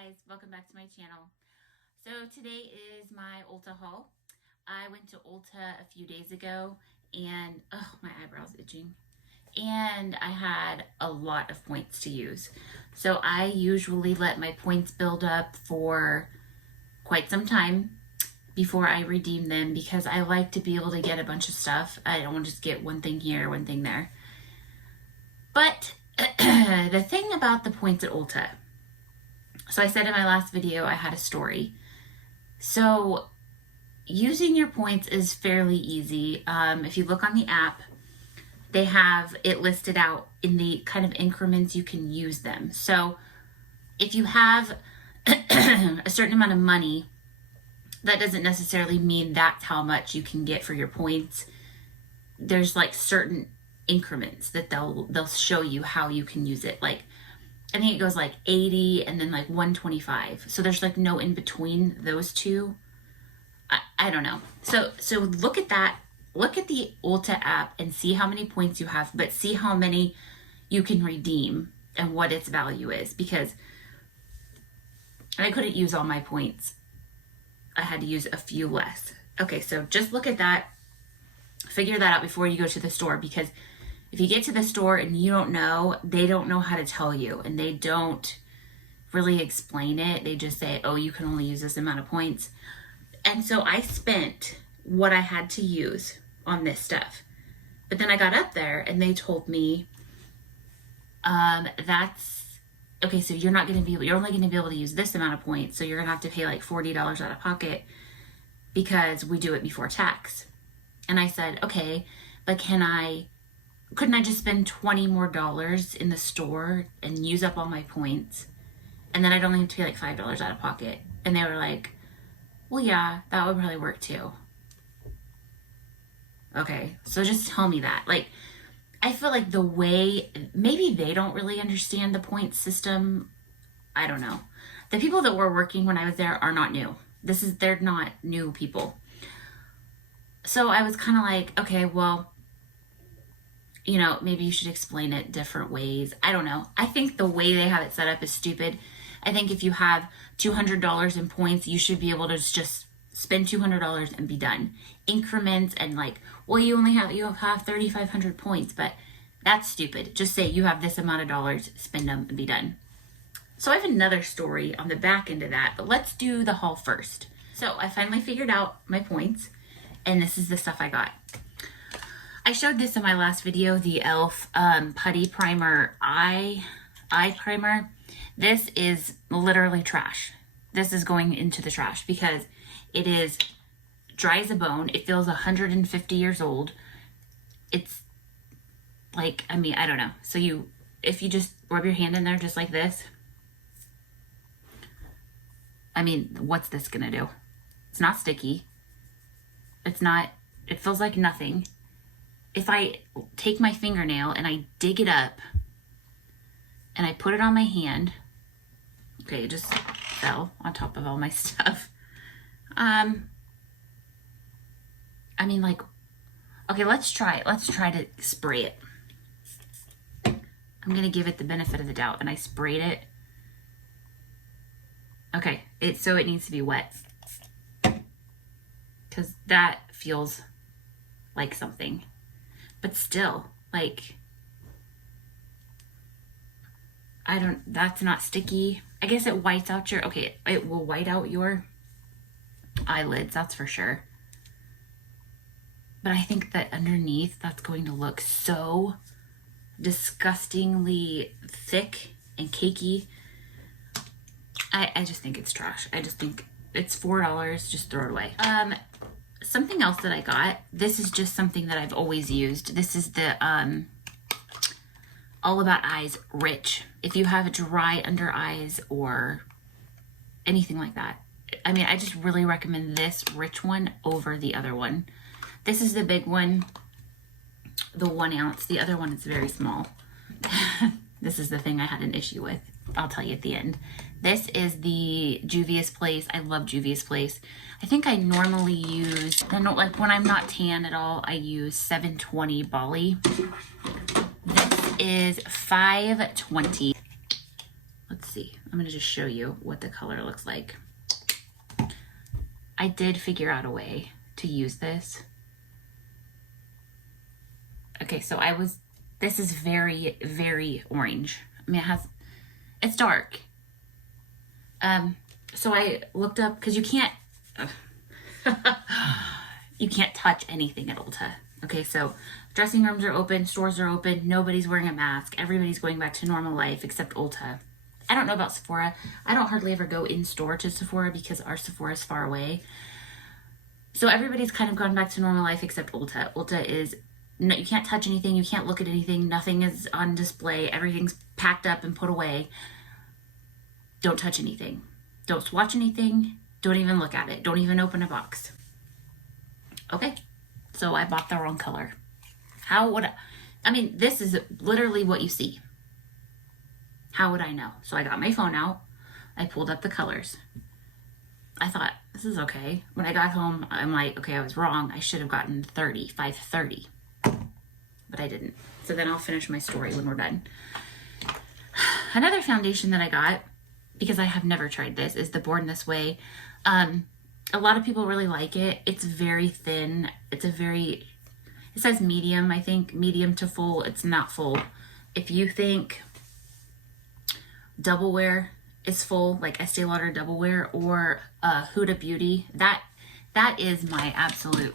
guys, welcome back to my channel. So today is my Ulta haul. I went to Ulta a few days ago and my eyebrow's itching, and I had a lot of points to use. So I usually let my points build up for quite some time before I redeem them because I like to be able to get a bunch of stuff. I don't want to just get one thing here, one thing there. But the thing about the points at Ulta, so I said in my last video I had a story. So using your points is fairly easy. If you look on the app, they have it listed out in the kind of increments you can use them. So if you have a certain amount of money, that doesn't necessarily mean that's how much you can get for your points. There's like certain increments that they'll show you how you can use it. Like I think it goes like 80 and then like 125. So there's like no in between those two. I don't know. So look at that. Look at the Ulta app and see how many points you have, but see how many you can redeem and what its value is, because I couldn't use all my points. I had to use a few less. Okay, so just look at that. Figure that out before you go to the store, because if you get to the store and you don't know, they don't know how to tell you, and they don't really explain it. They just say, oh, you can only use this amount of points. And so I spent what I had to use on this stuff. But then I got up there and they told me, that's, okay, so you're only going to be able to use this amount of points. So you're going to have to pay like $40 out of pocket because we do it before tax. And I said, okay, but couldn't I just spend $20 more in the store and use up all my points? And then I'd only have to pay like $5 out of pocket. And they were like, well, yeah, that would probably work too. Okay, so just tell me that. Like, I feel like the way, maybe they don't really understand the point system. I don't know. The people that were working when I was there are not new. They're not new people. So I was kind of like, okay, well, you know, maybe you should explain it different ways. I don't know. I think the way they have it set up is stupid. I think if you have $200 in points, you should be able to just spend $200 and be done. Increments and like, well, you have 3,500 points, but that's stupid. Just say you have this amount of dollars, spend them and be done. So I have another story on the back end of that, but let's do the haul first. So I finally figured out my points, and this is the stuff I got. I showed this in my last video, the e.l.f. Putty Primer Eye Primer. This is literally trash. This is going into the trash because it is dry as a bone. It feels 150 years old. It's like, I mean, I don't know. So if you just rub your hand in there just like this, I mean, what's this gonna do? It's not sticky. It feels like nothing. If I take my fingernail and I dig it up and I put it on my hand, okay, it just fell on top of all my stuff. I mean, like, okay, let's try it. Let's try to spray it. I'm going to give it the benefit of the doubt, and I sprayed it. Okay, so it needs to be wet, because that feels like something. But still, like, that's not sticky. I guess it whites out it will white out your eyelids, that's for sure. But I think that underneath, that's going to look so disgustingly thick and cakey. I just think it's trash. I just think it's $4, just throw it away. Something else that I got, this is just something that I've always used. This is the All About Eyes Rich. If you have dry under eyes or anything like that. I mean, I just really recommend this Rich one over the other one. This is the big one, the 1 ounce. The other one is very small. This is the thing I had an issue with. I'll tell you at the end. This is the Juvia's Place. I love Juvia's Place. I think I normally use, like when I'm not tan at all, I use 720 Bali. This is 520. Let's see. I'm going to just show you what the color looks like. I did figure out a way to use this. Okay, so this is very, very orange. I mean, it's dark. So I looked up, because you can't, you can't touch anything at Ulta. Okay, so dressing rooms are open, stores are open, nobody's wearing a mask, everybody's going back to normal life except Ulta. I don't know about Sephora. I don't hardly ever go in store to Sephora because our Sephora is far away. So everybody's kind of gone back to normal life except Ulta. Ulta is, no, you can't touch anything, you can't look at anything, nothing is on display, everything's packed up and put away. Don't touch anything. Don't swatch anything. Don't even look at it. Don't even open a box. Okay, so I bought the wrong color. How would I mean, this is literally what you see. How would I know? So I got my phone out. I pulled up the colors. I thought, this is okay. When I got home, I'm like, okay, I was wrong. I should have gotten 530. But I didn't. So then I'll finish my story when we're done. Another foundation that I got, because I have never tried this, is the Born This Way. A lot of people really like it. It's very thin. It says medium, I think. Medium to full. It's not full. If you think Double Wear is full, like Estee Lauder Double Wear or Huda Beauty, that is my absolute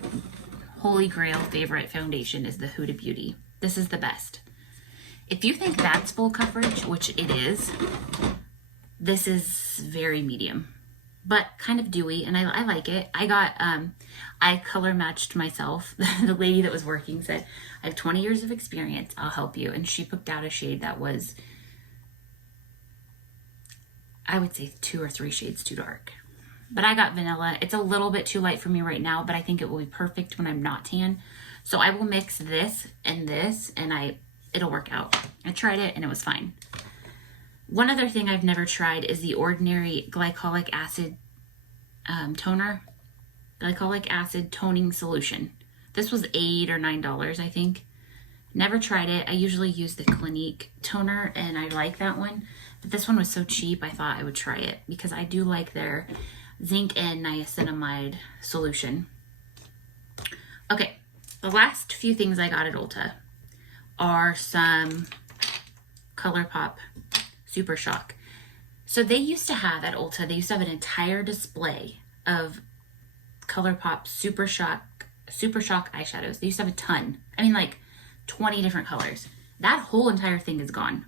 holy grail favorite foundation, is the Huda Beauty. This is the best. If you think that's full coverage, which it is, this is very medium, but kind of dewy, and I like it. I color matched myself. The lady that was working said, I have 20 years of experience, I'll help you. And she picked out a shade that was, I would say 2 or 3 shades too dark. But I got vanilla. It's a little bit too light for me right now, but I think it will be perfect when I'm not tan. So I will mix this, and it'll work out. I tried it and it was fine. One other thing I've never tried is the Ordinary Glycolic Acid Toner. Glycolic Acid Toning Solution. This was $8 or $9, I think. Never tried it. I usually use the Clinique toner, and I like that one. But this one was so cheap, I thought I would try it, because I do like their zinc and niacinamide solution. Okay, the last few things I got at Ulta are some Colourpop Super Shock. So they used to have at Ulta, they used to have an entire display of Colourpop Super Shock eyeshadows. They used to have a ton. I mean, like 20 different colors. That whole entire thing is gone.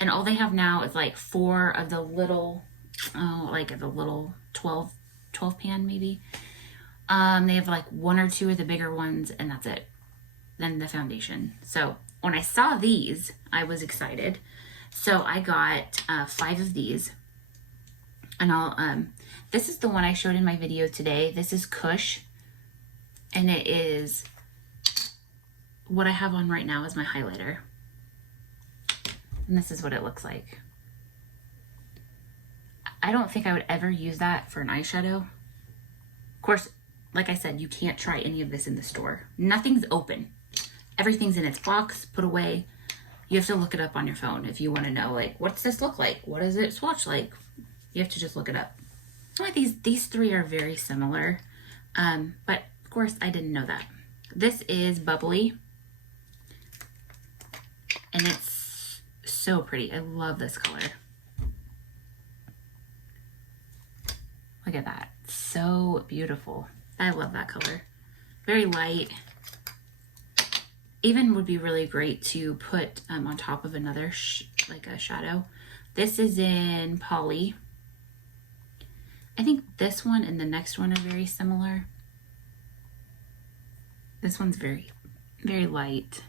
And all they have now is like 4 of the little, like the little 12 pan maybe. They have like 1 or 2 of the bigger ones, and that's it. Then the foundation. So when I saw these, I was excited. So I got 5 of these, and this is the one I showed in my video today. This is Kush, and it is what I have on right now is my highlighter. And this is what it looks like. I don't think I would ever use that for an eyeshadow. Of course, like I said, you can't try any of this in the store. Nothing's open. Everything's in its box, put away. You have to look it up on your phone if you want to know, like, what's this look like? What does it swatch like? You have to just look it up. Like these 3 are very similar, but of course I didn't know that. This is Bubbly, and it's so pretty. I love this color. Look at that. So beautiful. I love that color. Very light. Even would be really great to put on top of another like a shadow. This is in Poly. I think this one and the next one are very similar. This one's very, very light,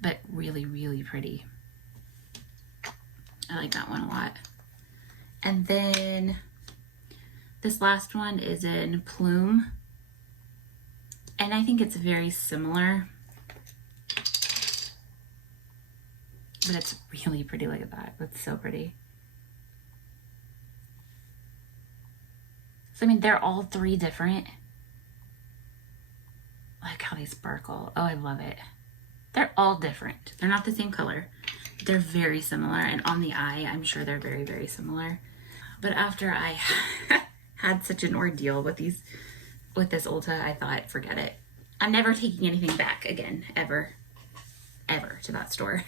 but really, really pretty. I like that one a lot. And then this last one is in Plume, and I think it's very similar, but it's really pretty. Look at that. That's so pretty. So, I mean, they're all 3 different. Look how they sparkle. Oh, I love it. They're all different. They're not the same color. They're very similar, and on the eye, I'm sure they're very, very similar. But after I had such an ordeal with this Ulta, I thought, forget it. I'm never taking anything back again, ever to that store.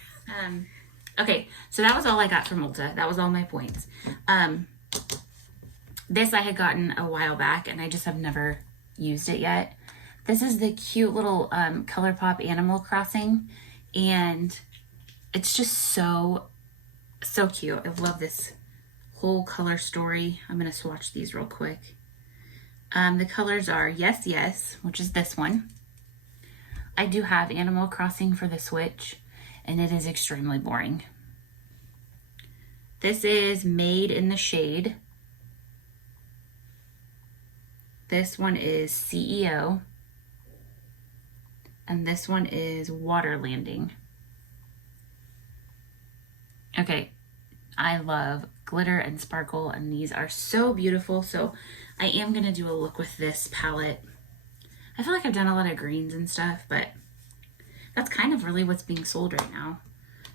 Okay, so that was all I got from Ulta. That was all my points. This I had gotten a while back, and I just have never used it yet. This is the cute little Colourpop Animal Crossing, and it's just so cute. I love this whole color story. I'm going to swatch these real quick. The colors are Yes Yes, which is this one. I do have Animal Crossing for the Switch, and it is extremely boring. This is Made in the Shade. This one is CEO. And this one is Water Landing. Okay, I love glitter and sparkle, and these are so beautiful. So I am going to do a look with this palette. I feel like I've done a lot of greens and stuff, but that's kind of really what's being sold right now.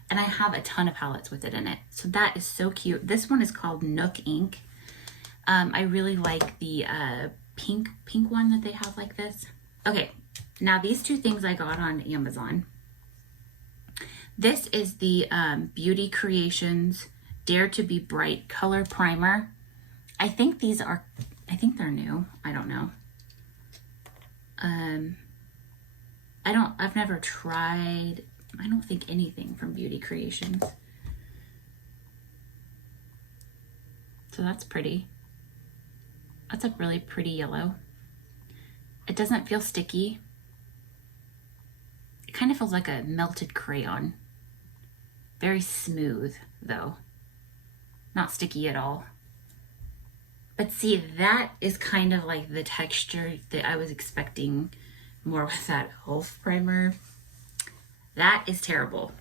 And I have a ton of palettes with it in it. So that is so cute. This one is called Nook Inc. I really like the pink one that they have like this. Okay, now these two things I got on Amazon. This is the Beauty Creations Dare to Be Bright Color Primer. I think they're new. I don't know. I've never tried, I don't think anything from Beauty Creations. So that's pretty. That's a really pretty yellow. It doesn't feel sticky. It kind of feels like a melted crayon. Very smooth, though. Not sticky at all. But see, that is kind of like the texture that I was expecting more with that Elf primer. That is terrible.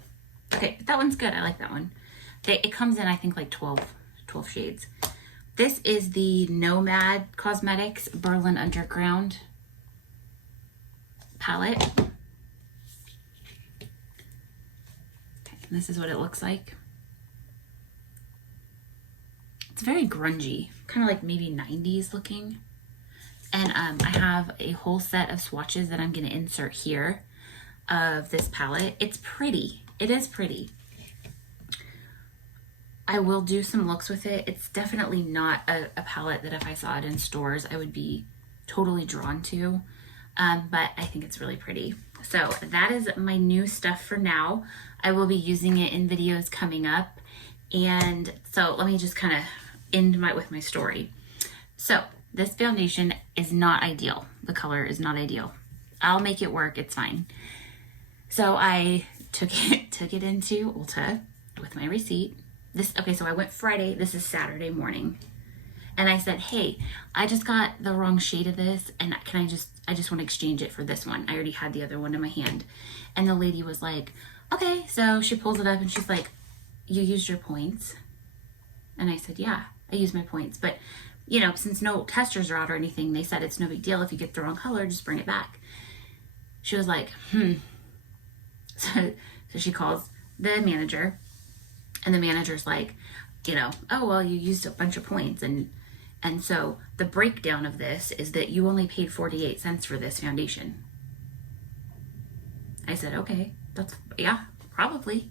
Okay, but that one's good. I like that one. It comes in, I think, like 12 shades. This is the Nomad Cosmetics Berlin Underground palette. This is what it looks like. It's very grungy, kind of like maybe 90s looking. And I have a whole set of swatches that I'm going to insert here of this palette. It's pretty. It is pretty. I will do some looks with it. It's definitely not a palette that if I saw it in stores, I would be totally drawn to. But I think it's really pretty. So that is my new stuff for now. I will be using it in videos coming up. And so let me just kind of end with my story. So this foundation is not ideal. The color is not ideal. I'll make it work. It's fine. So I took it into Ulta with my receipt. So I went Friday. This is Saturday morning. And I said, hey, I just got the wrong shade of this, and I just want to exchange it for this one. I already had the other one in my hand. And the lady was like, okay. So she pulls it up and she's like, you used your points? And I said, yeah, I used my points. But, you know, since no testers are out or anything, they said it's no big deal. If you get the wrong color, just bring it back. She was like, So she calls the manager, and the manager's like, you know, oh, well, you used a bunch of points. And so the breakdown of this is that you only paid 48 cents for this foundation. I said, okay, yeah, probably.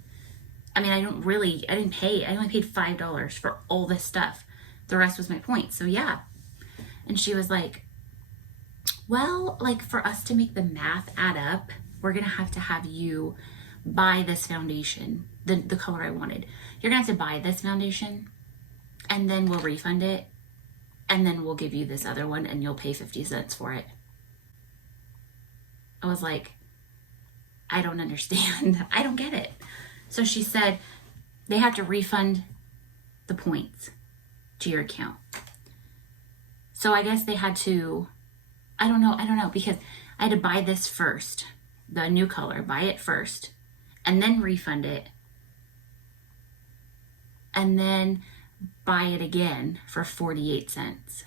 I mean, I only paid $5 for all this stuff. The rest was my points. So yeah. And she was like, well, like for us to make the math add up, we're going to have you buy this foundation, the color I wanted. You're going to have to buy this foundation, and then we'll refund it, and then we'll give you this other one, and you'll pay 50 cents for it. I was like, I don't understand. I don't get it. So she said they have to refund the points to your account. So I guess they had to, I don't know, because I had to buy this first, the new color, buy it first, and then refund it, and then buy it again for 48 cents.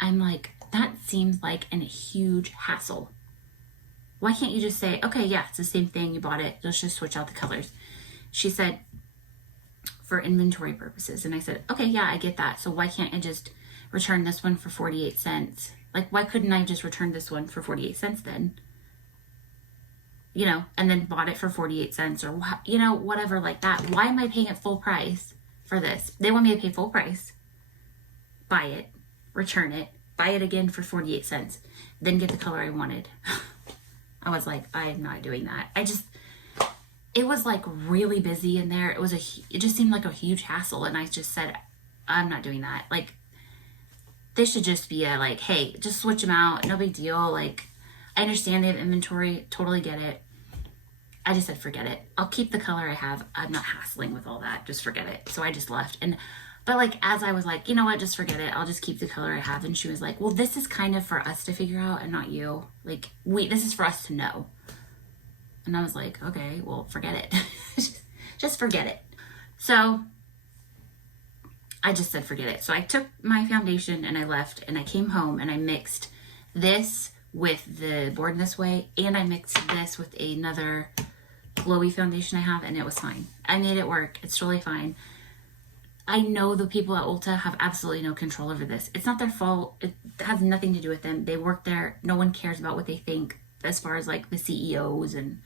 I'm like, that seems like a huge hassle. why can't you just say, okay, yeah, it's the same thing, you bought it, let's just switch out the colors. She said, for inventory purposes. And I said, okay, yeah, I get that. So why can't I just return this one for 48 cents? Like, why couldn't I just return this one for 48 cents then? You know, and then bought it for 48 cents or, you know, whatever like that. Why am I paying it full price for this? They want me to pay full price, buy it, return it, buy it again for 48 cents, then get the color I wanted. I was like, I'm not doing that. It was like really busy in there. It just seemed like a huge hassle. And I just said, I'm not doing that. Like, this should just be a like, hey, just switch them out. No big deal. Like, I understand they have inventory. Totally get it. I just said, forget it. I'll keep the color I have. I'm not hassling with all that. Just forget it. So I just left. But like, as I was like, you know what, just forget it. I'll just keep the color I have. And she was like, well, this is kind of for us to figure out and not you. Like, this is for us to know. And I was like, okay, well, forget it. Just forget it. So I just said, forget it. So I took my foundation and I left and I came home and I mixed this with the Born This Way. And I mixed this with another glowy foundation I have, and it was fine. I made it work. It's totally fine. I know the people at Ulta have absolutely no control over this. It's not their fault. It has nothing to do with them. They work there. No one cares about what they think as far as like the CEOs, and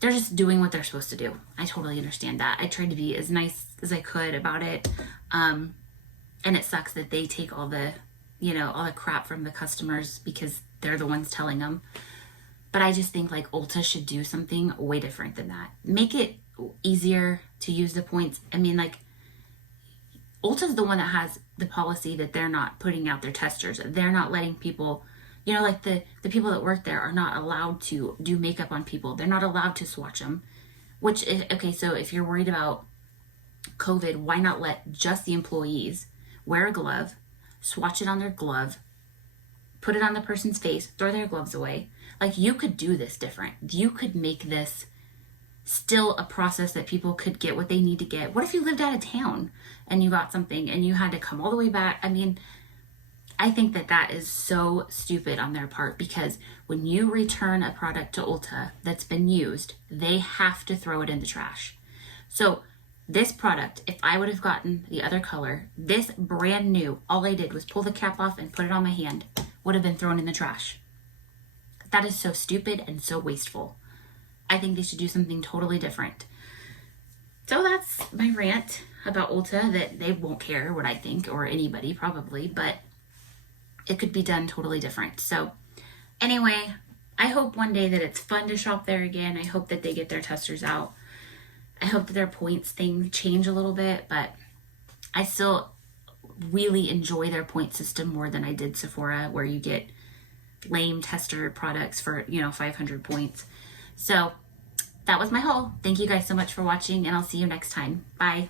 they're just doing what they're supposed to do. I totally understand that. I tried to be as nice as I could about it. And it sucks that they take all the, all the crap from the customers because they're the ones telling them. But I just think like Ulta should do something way different than that. Make it easier to use the points. I mean, like, Ulta's the one that has the policy that they're not putting out their testers. They're not letting people, like the people that work there are not allowed to do makeup on people. They're not allowed to swatch them. Okay, so if you're worried about COVID, why not let just the employees wear a glove, swatch it on their glove, put it on the person's face, throw their gloves away. Like, you could do this different. You could make this still a process that people could get what they need to get. What if you lived out of town and you got something and you had to come all the way back? I mean, I think that is so stupid on their part, because when you return a product to Ulta that's been used, they have to throw it in the trash. So this product, if I would have gotten the other color, this brand new, all I did was pull the cap off and put it on my hand, would have been thrown in the trash. That is so stupid and so wasteful. I think they should do something totally different. So that's my rant about Ulta, that they won't care what I think, or anybody probably, but it could be done totally different. So anyway, I hope one day that it's fun to shop there again. I hope that they get their testers out. I hope that their points thing change a little bit, but I still really enjoy their point system more than I did Sephora, where you get lame tester products for 500 points. So that was my haul. Thank you guys so much for watching, and I'll see you next time. Bye.